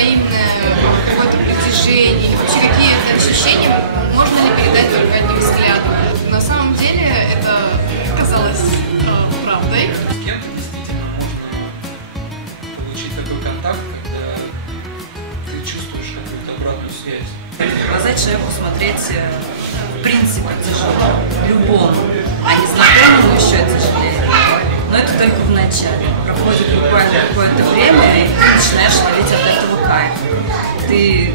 взаимное какое-то притяжение, вообще какие-то ощущения можно ли передать только одним взглядом. На самом деле это оказалось правдой. С кем-то действительно можно получить такой контакт, когда ты чувствуешь какую-то обратную связь. Показать человеку смотреть в принципе тяжело, любому, а незнакомому еще тяжелее. Но это только в начале. Проходит буквально какое-то время, и ты начинаешь ловить от этого кайф. Ты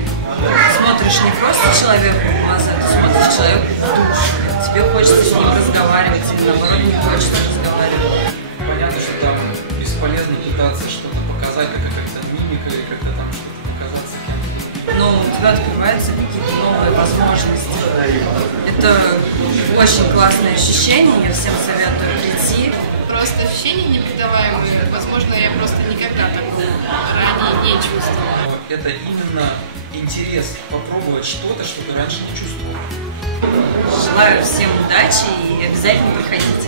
смотришь не просто человеку в глаза, ты смотришь человеку в душу. Тебе хочется с ним разговаривать, или наоборот не хочется разговаривать. Понятно, что там бесполезно пытаться что-то показать, это как-то мимика или как-то там что-то показаться кем-то. Но у тебя открываются какие-то новые возможности. Это очень классное ощущение, я всем советую прийти. Просто ощущения непередаваемые. Возможно, я просто никогда такого ранее не чувствовала. Это именно интерес попробовать что-то, что ты раньше не чувствовал. Желаю всем удачи и обязательно приходите.